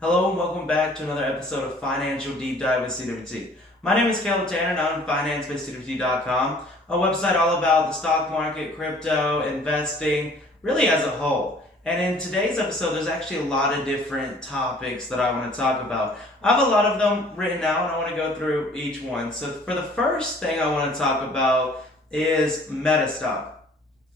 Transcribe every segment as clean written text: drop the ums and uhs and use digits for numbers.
Hello and welcome back to another episode of Financial Deep Dive with CWT. My name is Caleb Tanner and I'm finance-by-cwt.com, a website all about the stock market, crypto, investing, really as a whole. And in today's episode, there's actually a lot of different topics that I want to talk about. I have a lot of them written out and I want to go through each one. So for the first thing I want to talk about is Meta stock.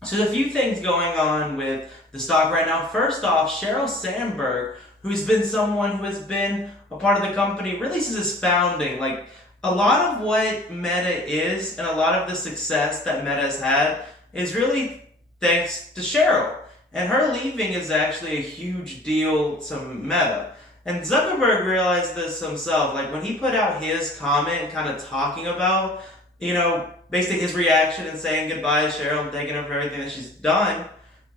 So there's a few things going on with the stock right now. First off, Sheryl Sandberg, who's been someone who has been a part of the company really since its founding. Like, a lot of what Meta is and a lot of the success that Meta has had is really thanks to Sheryl. And her leaving is actually a huge deal to Meta. And Zuckerberg realized this himself. Like, when he put out his comment kind of talking about, basically his reaction and saying goodbye to Sheryl and thanking her for everything that she's done,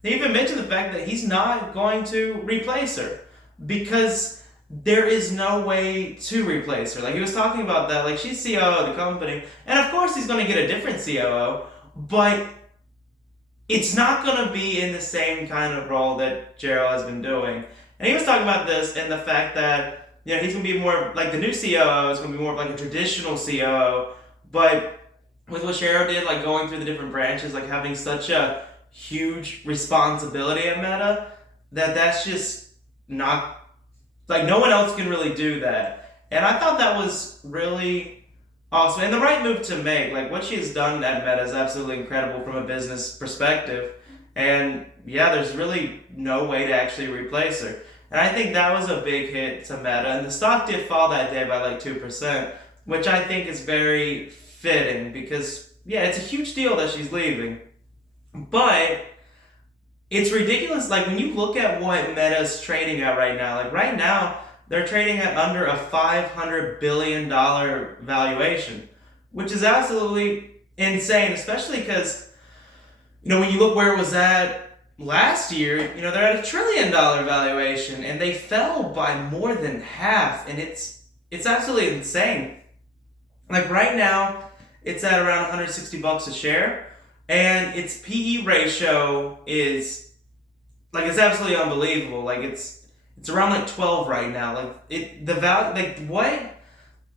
he even mentioned the fact that he's not going to replace her, because there is no way to replace her. Like, he was talking about that, like, she's COO of the company, and of course he's going to get a different COO, but it's not going to be in the same kind of role that Sheryl has been doing. And he was talking about this and the fact that, he's going to be more, like, the new COO is going to be more of like a traditional COO, but with what Sheryl did, like, going through the different branches, like, having such a huge responsibility at Meta, that's just not, like, no one else can really do that. And I thought that was really awesome and the right move to make. Like, what she has done at Meta is absolutely incredible from a business perspective. And yeah, there's really no way to actually replace her. And I think that was a big hit to Meta. And the stock did fall that day by like 2%, which I think is very fitting because, yeah, it's a huge deal that she's leaving. But it's ridiculous. Like, when you look at what Meta's trading at right now, like right now, they're trading at under a $500 billion valuation, which is absolutely insane, especially because, when you look where it was at last year, they're at $1 trillion valuation and they fell by more than half. And it's absolutely insane. Like, right now, it's at around $160 a share. And its PE ratio is, like, it's absolutely unbelievable. Like, it's around like 12 right now. Like, the value, like, what?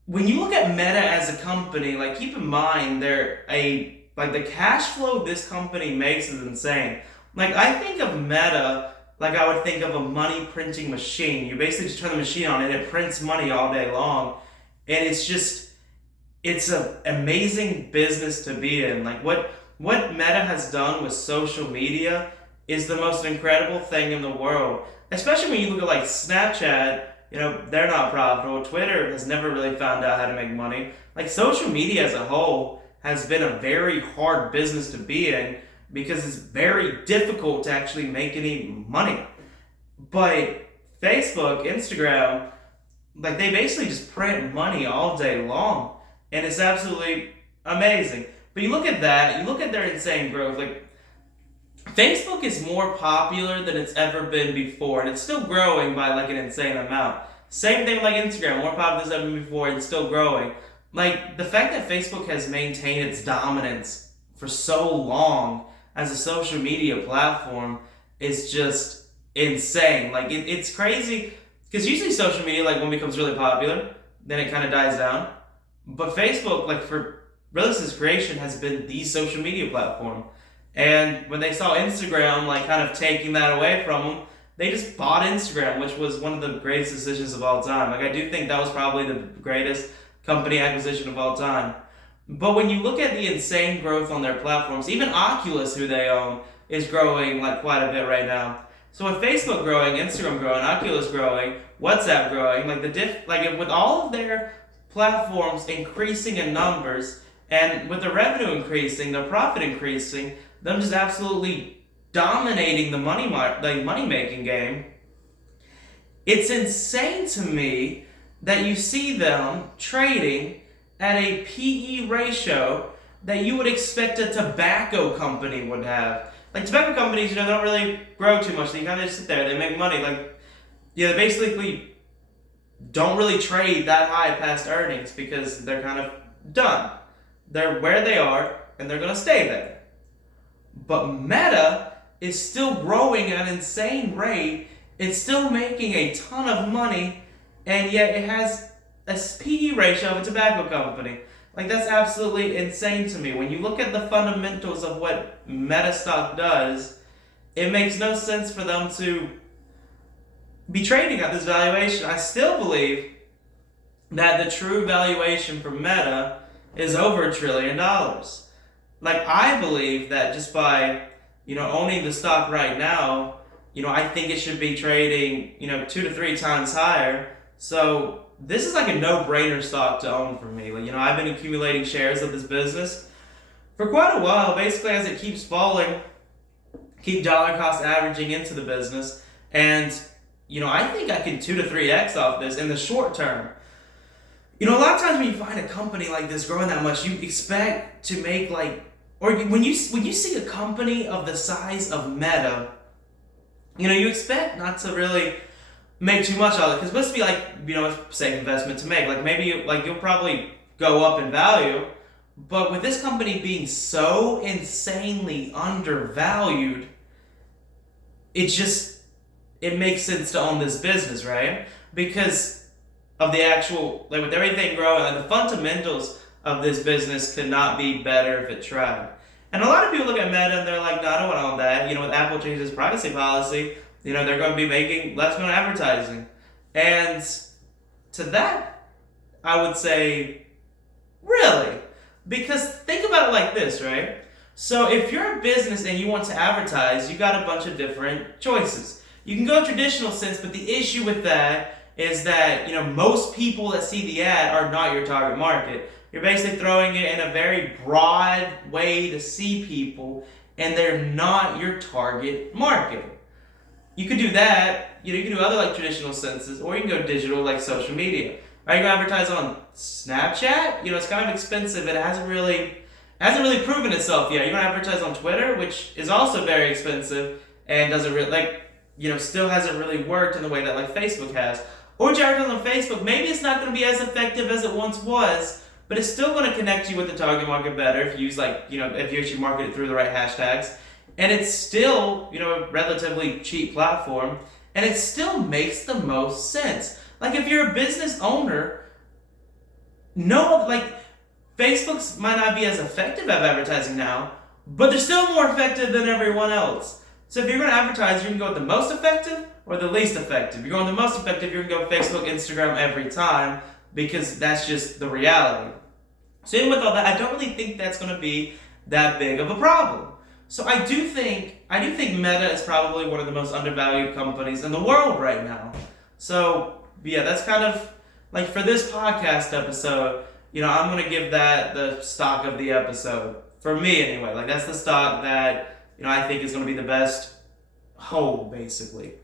When you look at Meta as a company, like, keep in mind the cash flow this company makes is insane. Like, I think of Meta like I would think of a money printing machine. You basically just turn the machine on and it prints money all day long. And it's an amazing business to be in. Like, what Meta has done with social media is the most incredible thing in the world. Especially when you look at like Snapchat, they're not profitable. Twitter has never really found out how to make money. Like, social media as a whole has been a very hard business to be in because it's very difficult to actually make any money. But Facebook, Instagram, like, they basically just print money all day long. And it's absolutely amazing. But you look at that, you look at their insane growth. Like, Facebook is more popular than it's ever been before, and it's still growing by like an insane amount. Same thing with like Instagram, more popular than it's ever been before, and still growing. Like, the fact that Facebook has maintained its dominance for so long as a social media platform is just insane. Like, it's crazy because usually social media, like, when it becomes really popular, then it kind of dies down. But Facebook, like, for really since creation, has been the social media platform. And when they saw Instagram, like, kind of taking that away from them, they just bought Instagram, which was one of the greatest decisions of all time. Like, I do think that was probably the greatest company acquisition of all time. But when you look at the insane growth on their platforms, even Oculus, who they own, is growing like quite a bit right now. So with Facebook growing, Instagram growing, Oculus growing, WhatsApp growing, like with all of their platforms increasing in numbers, and with the revenue increasing, the profit increasing, them just absolutely dominating the money making game. It's insane to me that you see them trading at a PE ratio that you would expect a tobacco company would have. Like, tobacco companies, they don't really grow too much. They kind of just sit there. They make money. Like, they basically don't really trade that high past earnings because they're kind of done. They're where they are, and they're going to stay there. But Meta is still growing at an insane rate it's still making a ton of money, and yet it has a PE ratio of a tobacco company. Like, that's absolutely insane to me. When you look at the fundamentals of what Meta stock does, it makes no sense for them to be trading at this valuation. I still believe that the true valuation for Meta is over $1 trillion. Like, I believe that just by, owning the stock right now, I think it should be trading, 2 to 3 times higher. So this is like a no-brainer stock to own for me. Like, I've been accumulating shares of this business for quite a while. Basically, as it keeps falling, keep dollar cost averaging into the business, and I think I can 2 to 3x off this in the short term. A lot of times when you find a company like this growing that much, you expect to make or when you see a company of the size of Meta, you expect not to really make too much of it, because it's supposed to be a safe investment to make. Like, maybe you'll probably go up in value, but with this company being so insanely undervalued, it makes sense to own this business, right? Because of the actual, with everything growing, the fundamentals of this business could not be better if it tried. And a lot of people look at Meta and they're like, no, I don't want to own that. With Apple changes privacy policy, they're going to be making less money advertising. And to that, I would say, really? Because think about it like this, right? So if you're a business and you want to advertise, you got a bunch of different choices. You can go traditional sense, but the issue with that is that, most people that see the ad are not your target market. You're basically throwing it in a very broad way to see people, and they're not your target market. You could do that, you can do other traditional senses, or you can go digital like social media. Right? You can advertise on Snapchat, it's kind of expensive and it hasn't really proven itself yet. You can advertise on Twitter, which is also very expensive and doesn't really, still hasn't really worked in the way that Facebook has. Or you advertise on Facebook, maybe it's not going to be as effective as it once was, but it's still going to connect you with the target market better if you use if you actually market it through the right hashtags. And it's still, a relatively cheap platform, and it still makes the most sense. If you're a business owner, Facebook's might not be as effective at advertising now, but they're still more effective than everyone else. So if you're going to advertise, you can go with the most effective or the least effective. If you're going the most effective, you're going to go Facebook, Instagram every time, because that's just the reality. So even with all that, I don't really think that's going to be that big of a problem. So I do think Meta is probably one of the most undervalued companies in the world right now. So yeah, that's kind of for this podcast episode, I'm going to give that the stock of the episode. For me anyway, that's the stock that, I think is going to be the best hold, basically.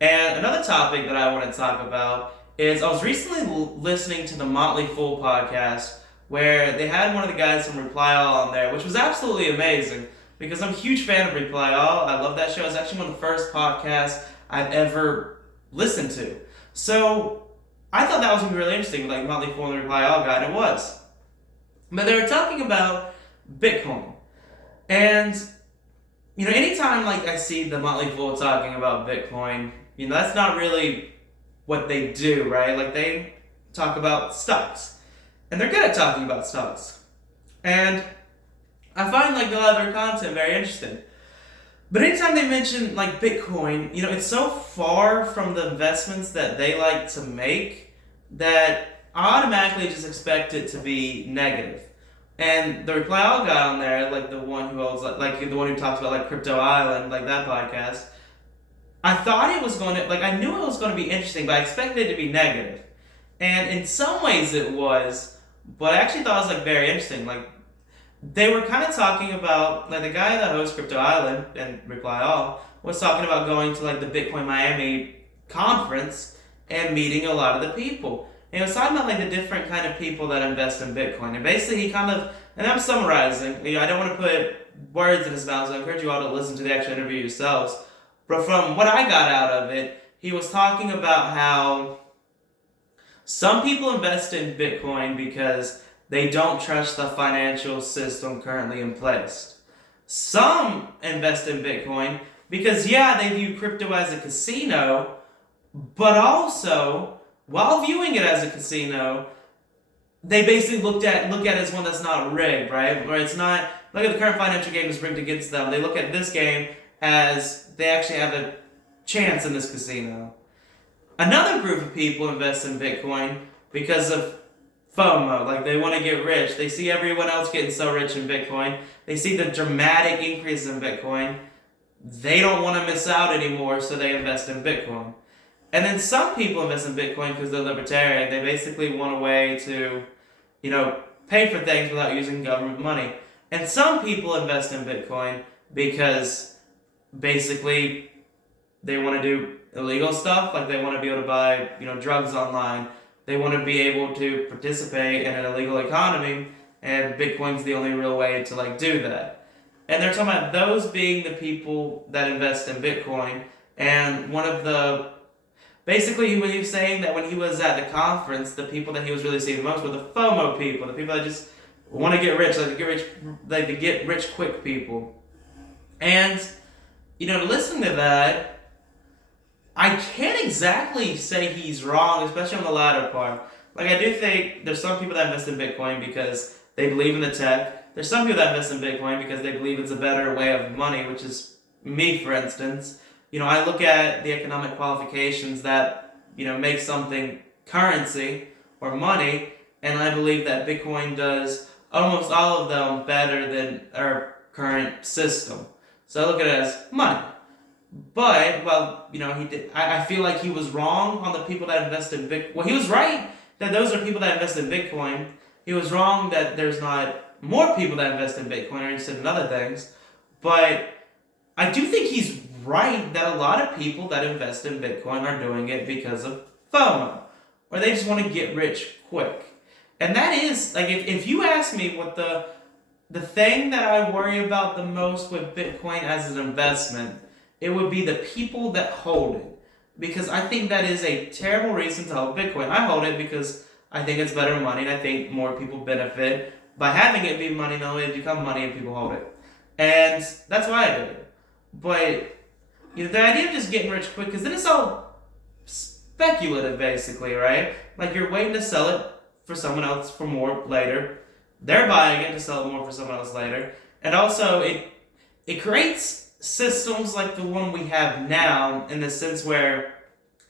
And another topic that I want to talk about is I was recently listening to the Motley podcast, where they had one of the guys from Reply All on there, which was absolutely amazing, because I'm a huge fan of Reply All. I love that show. It's actually one of the first podcasts I've ever listened to. So I thought that was going to be really interesting, Motley Fool and the Reply All guy, and it was. But they were talking about Bitcoin. And, anytime I see the Motley Fool talking about Bitcoin, that's not really what they do, right? They talk about stocks. And they're good at talking about stocks. And I find a lot of their content very interesting. But anytime they mention Bitcoin, it's so far from the investments that they like to make that I automatically just expect it to be negative. And the Reply All guy on there, the one who holds the one who talks about Crypto Island, that podcast, I thought it was going to I knew it was going to be interesting, but I expected it to be negative. And in some ways it was, but I actually thought it was very interesting. They were kind of talking about, the guy that hosts Crypto Island and Reply All was talking about going to the Bitcoin Miami conference and meeting a lot of the people. And he was talking about the different kind of people that invest in Bitcoin. And basically he kind of, and I'm summarizing, I don't want to put words in his mouth, so I encourage you all to listen to the actual interview yourselves. But from what I got out of it, he was talking about how some people invest in Bitcoin because they don't trust the financial system currently in place. Some invest in Bitcoin Because yeah, they view crypto as a casino, but also while viewing it as a casino, they basically look at it as one that's not rigged, right? Where it's not, look at the current financial game is rigged against them. They look at this game as they actually have a chance in this casino. Another group of people invest in Bitcoin because of FOMO, like they want to get rich. They see everyone else getting so rich in Bitcoin. They see the dramatic increase in Bitcoin. They don't want to miss out anymore, so they invest in Bitcoin. And then some people invest in Bitcoin because they're libertarian. They basically want a way to, pay for things without using government money. And some people invest in Bitcoin because basically they want to do illegal stuff, like they want to be able to buy, drugs online. They want to be able to participate in an illegal economy, and Bitcoin's the only real way to do that. And they're talking about those being the people that invest in Bitcoin. And one of the basically, he was saying that when he was at the conference, the people that he was really seeing the most were the FOMO people, the people that just want to get rich, like the get rich quick people. And listening to that, I can't exactly say he's wrong, especially on the latter part. Like, I do think there's some people that invest in Bitcoin because they believe in the tech. There's some people that invest in Bitcoin because they believe it's a better way of money, which is me, for instance. I look at the economic qualifications that, make something currency or money, and I believe that Bitcoin does almost all of them better than our current system. So I look at it as money. But, he did. I feel like he was wrong on the people that invest in Bitcoin. Well, he was right that those are people that invest in Bitcoin. He was wrong that there's not more people that invest in Bitcoin or interested in other things. But I do think he's right that a lot of people that invest in Bitcoin are doing it because of FOMO, or they just want to get rich quick. And that is, if you ask me what the thing that I worry about the most with Bitcoin as an investment, it would be the people that hold it. Because I think that is a terrible reason to hold Bitcoin. I hold it because I think it's better money, and I think more people benefit by having it be money, not only become money and people hold it. And that's why I do it. But the idea of just getting rich quick, because then it's all speculative, basically, right? Like, you're waiting to sell it for someone else for more later. They're buying it to sell it more for someone else later. And also, it creates systems like the one we have now, in the sense where,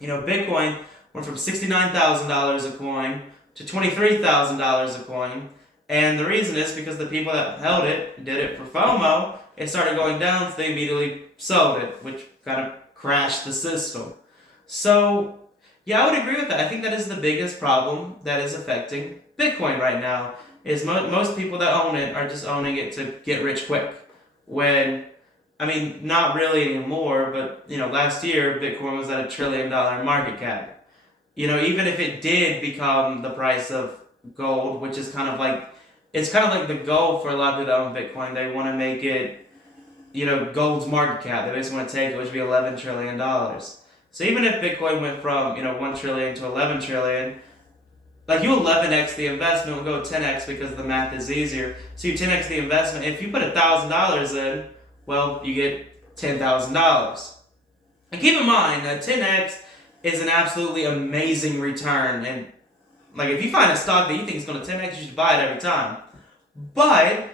Bitcoin went from $69,000 a coin to $23,000 a coin. And the reason is because the people that held it did it for FOMO. It started going down, so they immediately sold it, which kind of crashed the system. So, yeah, I would agree with that. I think that is the biggest problem that is affecting Bitcoin right now, is most people that own it are just owning it to get rich quick. When, not really anymore, but, last year, Bitcoin was at $1 trillion market cap. Even if it did become the price of gold, which is it's kind of like the goal for a lot of people that own Bitcoin. They want to make it, gold's market cap. They basically want to take it, which would be $11 trillion. So even if Bitcoin went from, 1 trillion to 11 trillion, you 11x the investment will go 10x because the math is easier. So you 10x the investment. If you put $1,000 in, well, you get $10,000. And keep in mind that 10x is an absolutely amazing return. And if you find a stock that you think is going to 10x, you should buy it every time. But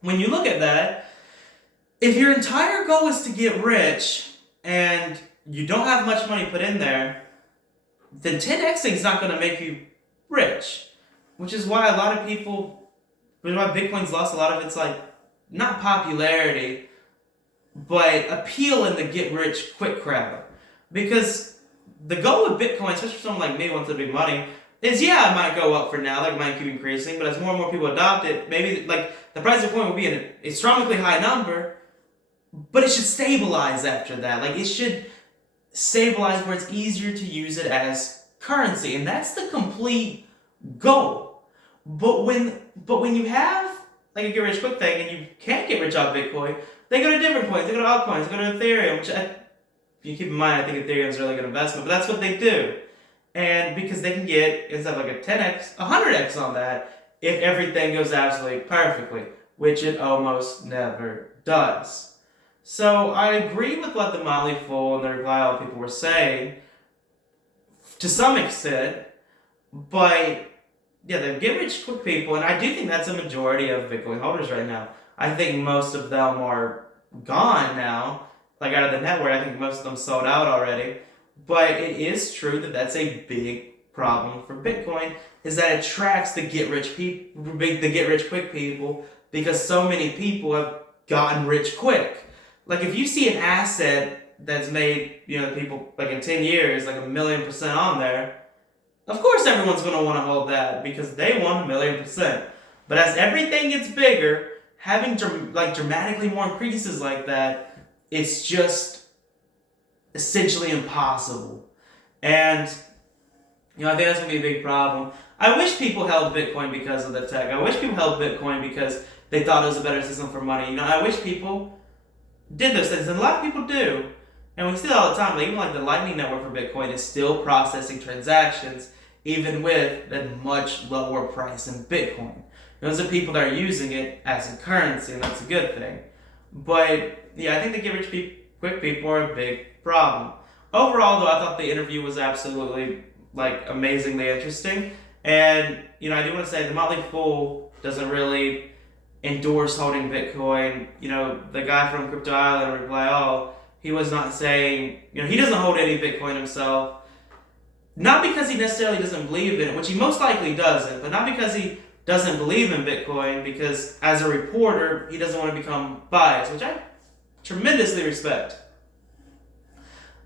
when you look at that, if your entire goal is to get rich and you don't have much money put in there, then 10xing is not going to make you rich. Which is why Bitcoin's lost a lot of its, not popularity, but appeal in the get rich quick crowd. Because the goal with Bitcoin, especially for someone like me who wants to make money, is it might go up for now, it might keep increasing, but as more and more people adopt it, maybe the price of Bitcoin will be in an astronomically high number, but it should stabilize after that. It should stabilize where it's easier to use it as currency, and that's the complete goal. But when you have a get rich quick thing and you can't get rich off Bitcoin, they go to different coins, they go to altcoins, they go to Ethereum, which you keep in mind, I think Ethereum is a really good investment, but that's what they do. And because they can get, instead of a 10x, 100x on that if everything goes absolutely perfectly, which it almost never does. So I agree with what the Motley Fool and the reply all people were saying to some extent, but yeah, the get rich quick people, and I do think that's a majority of Bitcoin holders right now. I think most of them are gone now, like out of the network. I think most of them sold out already. But it is true that that's a big problem for Bitcoin, is that it attracts the get rich people, the get rich quick people, because so many people have gotten rich quick. Like if you see an asset that's made, people like in 10 years, like 1,000,000% on there, of course everyone's going to want to hold that because they want 1,000,000%. But as everything gets bigger, having dramatically more increases like that, it's just essentially impossible. And I think that's going to be a big problem. I wish people held Bitcoin because of the tech. I wish people held Bitcoin because they thought it was a better system for money. I wish people did those things, and a lot of people do. And we see it all the time. Even like the Lightning Network for Bitcoin is still processing transactions, even with a much lower price than Bitcoin. Those are people that are using it as a currency, and that's a good thing. But yeah, I think the get rich quick people are a big problem. Overall, though, I thought the interview was absolutely amazingly interesting. And I do want to say the Motley Fool doesn't really endorse holding Bitcoin. The guy from Crypto Island, Reply All, he was not saying, he doesn't hold any Bitcoin himself. Not because he necessarily doesn't believe in it, which he most likely doesn't, but not because he doesn't believe in Bitcoin, because as a reporter, he doesn't want to become biased, which I tremendously respect.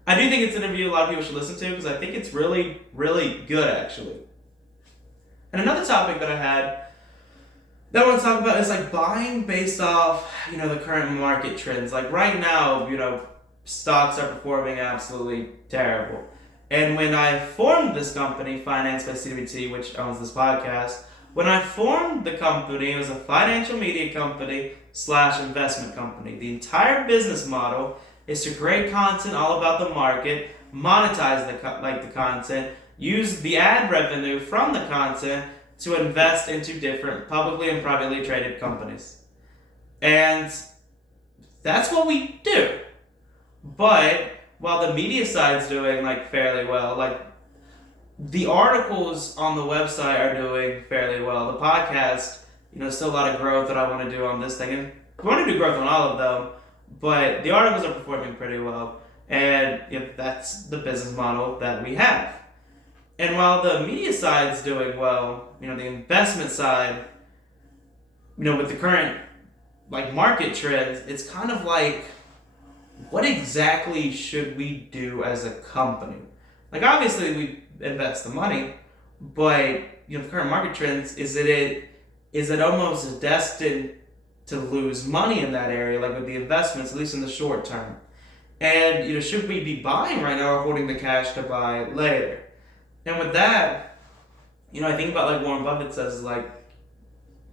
I do think it's an interview a lot of people should listen to because I think it's really, really good, actually. And another topic that I had that I want to talk about is buying based off, the current market trends. Like right now, stocks are performing absolutely terrible. And when I formed this company, Finance by CWT, which owns this podcast, when I formed the company, it was a financial media company / investment company. The entire business model is to create content all about the market, monetize the content, use the ad revenue from the content to invest into different publicly and privately traded companies. And that's what we do. But while the media side's doing fairly well, the articles on the website are doing fairly well. The podcast, still a lot of growth that I want to do on this thing. And I want to do growth on all of them, but the articles are performing pretty well. And that's the business model that we have. And while the media side's doing well, the investment side, with the current market trends, it's kind of what exactly should we do as a company? Obviously we invest the money, but the current market trends, is it almost destined to lose money in that area, with the investments, at least in the short term? And should we be buying right now or holding the cash to buy later? And with that, I think about Warren Buffett says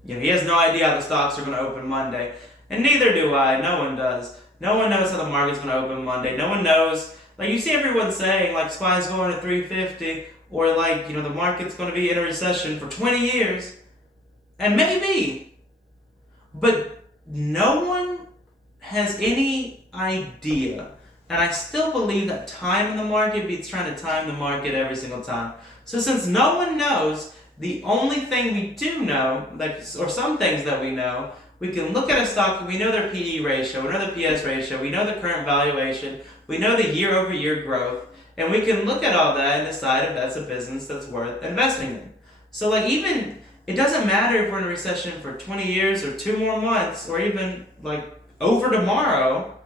he has no idea how the stocks are going to open Monday, and neither do I. No one does. No one knows how the market's going to open Monday. No one knows. You see everyone saying SPY's going to 350, or the market's going to be in a recession for 20 years, and maybe, but no one has any idea. And I still believe that time in the market beats trying to time the market every single time. So since no one knows, the only thing we do know, or some things that we know, we can look at a stock, we know their PE ratio, we know the PS ratio, we know the current valuation, we know the year-over-year growth, and we can look at all that and decide if that's a business that's worth investing in. So even, it doesn't matter if we're in a recession for 20 years or 2 more months, or even over tomorrow,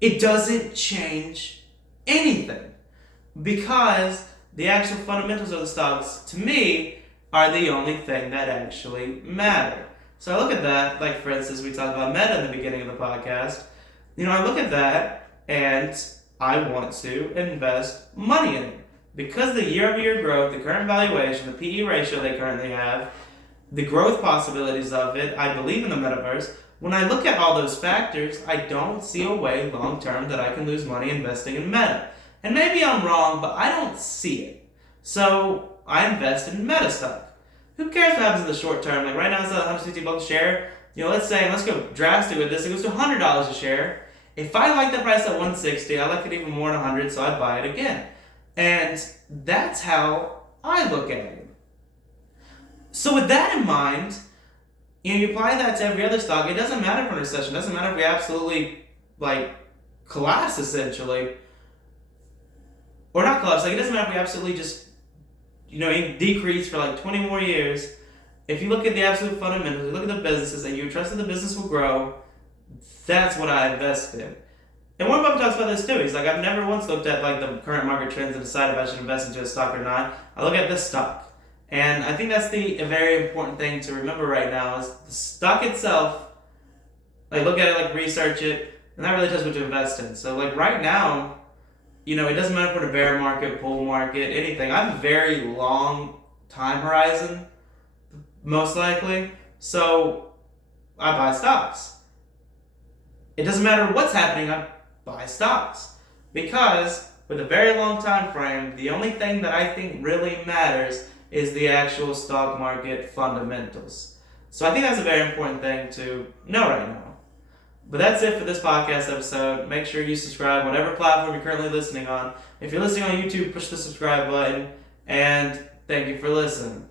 it doesn't change anything, because the actual fundamentals of the stocks, to me, are the only thing that actually matter. So I look at that, for instance, we talked about Meta in the beginning of the podcast. I look at that and I want to invest money in it. Because the year-over-year growth, the current valuation, the PE ratio they currently have, the growth possibilities of it, I believe in the metaverse. When I look at all those factors, I don't see a way long-term that I can lose money investing in Meta. And maybe I'm wrong, but I don't see it. So I invest in Meta stock. Who cares what happens in the short term? Right now it's at $160 a share. let's go drastic with this. It goes to $100 a share. If I like the price at 160, I like it even more than 100, so I buy it again. And that's how I look at it. So with that in mind, you apply that to every other stock. It doesn't matter for a recession. It doesn't matter if we absolutely collapse essentially, or not collapse. It doesn't matter if we absolutely just decrease for 20 more years. If you look at the absolute fundamentals, you look at the businesses, and you trust that the business will grow, that's what I invest in. And Warren Buffett talks about this too. He's like, I've never once looked at the current market trends and decided if I should invest into a stock or not. I look at this stock. And I think that's a very important thing to remember right now is the stock itself, look at it, research it, and that really tells you what to invest in. So right now, it doesn't matter for the bear market, bull market, anything. I have a very long time horizon, most likely. So I buy stocks. It doesn't matter what's happening, I buy stocks. Because with a very long time frame, the only thing that I think really matters is the actual stock market fundamentals. So I think that's a very important thing to know right now. But that's it for this podcast episode. Make sure you subscribe, whatever platform you're currently listening on. If you're listening on YouTube, push the subscribe button. And thank you for listening.